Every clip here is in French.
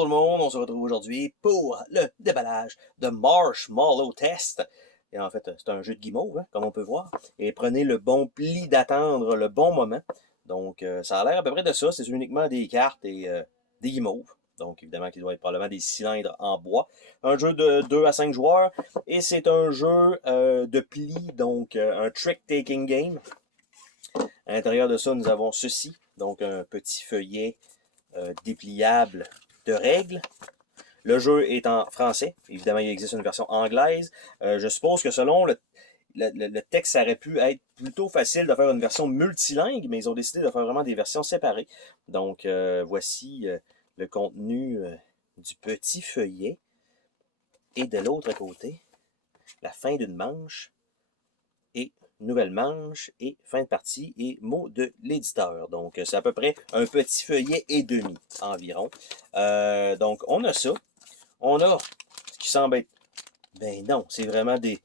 tout le monde, on se retrouve aujourd'hui pour le déballage de Marshmallow Test. Et en fait, c'est un jeu de guimauve, hein, comme on peut voir. Et prenez le bon pli d'attendre le bon moment. Donc, ça a l'air à peu près de ça. C'est uniquement des cartes et des guimauves. Donc, évidemment, qui doit être probablement des cylindres en bois. Un jeu de 2 à 5 joueurs. Et c'est un jeu de pli, donc un trick-taking game. À l'intérieur de ça, nous avons ceci. Donc, un petit feuillet dépliable de règles. Le jeu est en français. Évidemment, il existe une version anglaise. Je suppose que selon le texte, ça aurait pu être plutôt facile de faire une version multilingue, mais ils ont décidé de faire vraiment des versions séparées. Donc, voici le contenu du petit feuillet. Et de l'autre côté, la fin d'une manche et nouvelle manche et fin de partie et mot de l'éditeur. Donc, c'est à peu près un petit feuillet et demi environ. Donc, on a ça. On a ce qui semble être... Ben non, c'est vraiment des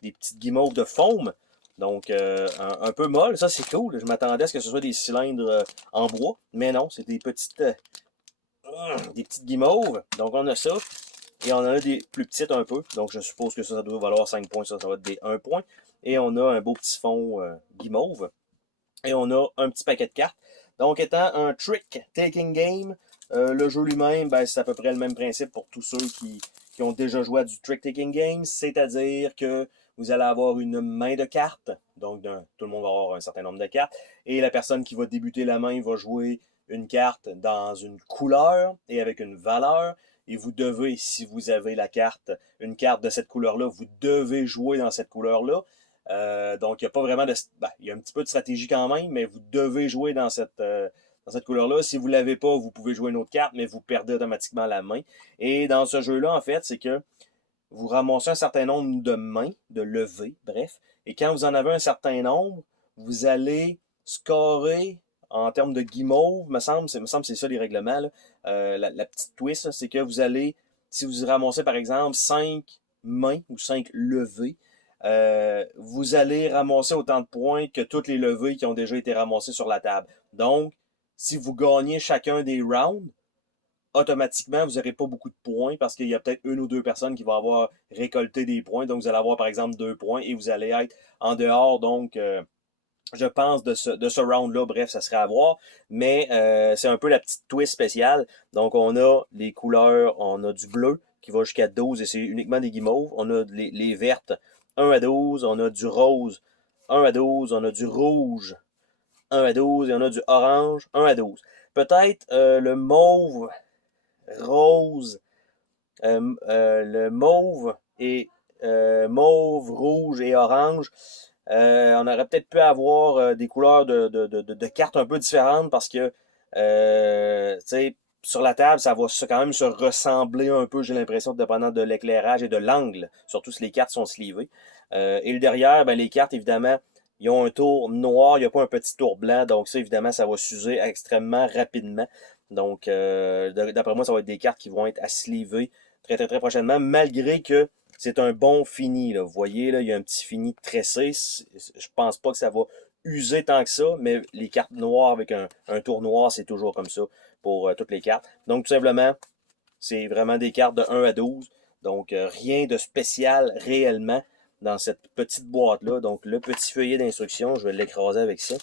petites guimauves de foam. Donc, un peu molle. Ça, c'est cool. Je m'attendais à ce que ce soit des cylindres en bois. Mais non, c'est des petites guimauves. Donc, on a ça. Et on en a des plus petites un peu. Donc, je suppose que ça doit valoir 5 points. Ça va être des 1 point. Et on a un beau petit fond guimauve. Et on a un petit paquet de cartes. Donc, étant un trick-taking game, le jeu lui-même, ben, c'est à peu près le même principe pour tous ceux qui ont déjà joué à du trick-taking game. C'est-à-dire que vous allez avoir une main de cartes. Donc, tout le monde va avoir un certain nombre de cartes. Et la personne qui va débuter la main va jouer une carte dans une couleur et avec une valeur. Et vous devez, si vous avez la carte, une carte de cette couleur-là, vous devez jouer dans cette couleur-là. Donc, il n'y a pas vraiment de... Ben, il y a un petit peu de stratégie quand même, mais vous devez jouer dans cette couleur-là. Si vous ne l'avez pas, vous pouvez jouer une autre carte, mais vous perdez automatiquement la main. Et dans ce jeu-là, en fait, c'est que vous ramassez un certain nombre de mains, de levées, bref. Et quand vous en avez un certain nombre, vous allez scorer en termes de guimauve, me semble que c'est ça les règlements. Là. La petite twist, c'est que vous allez, si vous ramassez par exemple 5 mains ou 5 levées, vous allez ramasser autant de points que toutes les levées qui ont déjà été ramassées sur la table. Donc, si vous gagnez chacun des rounds, automatiquement, vous n'aurez pas beaucoup de points parce qu'il y a peut-être une ou deux personnes qui vont avoir récolté des points. Donc, vous allez avoir, par exemple, 2 points et vous allez être en dehors. Donc, je pense, de ce round-là. Bref, ça serait à voir. Mais c'est un peu la petite twist spéciale. Donc, on a les couleurs. On a du bleu qui va jusqu'à 12 et c'est uniquement des guimauves. On a les vertes 1 à 12. On a du rose 1 à 12. On a du rouge 1 à 12. Et on a du orange 1 à 12. Peut-être le mauve rose, le mauve et mauve, rouge et orange. On aurait peut-être pu avoir des couleurs de cartes un peu différentes parce que, tu sais, sur la table, ça va quand même se ressembler un peu, j'ai l'impression, dépendant de l'éclairage et de l'angle, surtout si les cartes sont slivées. Et le derrière, ben, les cartes, évidemment, ils ont un tour noir, il n'y a pas un petit tour blanc, donc ça, évidemment, ça va s'user extrêmement rapidement. Donc, d'après moi, ça va être des cartes qui vont être à sliver très, très, très prochainement, malgré que c'est un bon fini. Là. Vous voyez, là, il y a un petit fini tressé. Je pense pas que ça va user tant que ça, mais les cartes noires avec un tour noir, c'est toujours comme ça pour toutes les cartes. Donc, tout simplement, c'est vraiment des cartes de 1 à 12. Donc, rien de spécial réellement dans cette petite boîte-là. Donc, le petit feuillet d'instruction, je vais l'écraser avec ça.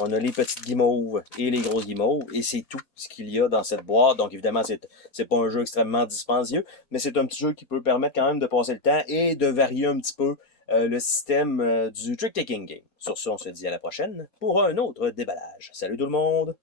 On a les petites guimauves et les grosses guimauves, et c'est tout ce qu'il y a dans cette boîte. Donc évidemment, c'est pas un jeu extrêmement dispendieux, mais c'est un petit jeu qui peut permettre quand même de passer le temps et de varier un petit peu le système du trick-taking game. Sur ce, on se dit à la prochaine pour un autre déballage. Salut tout le monde!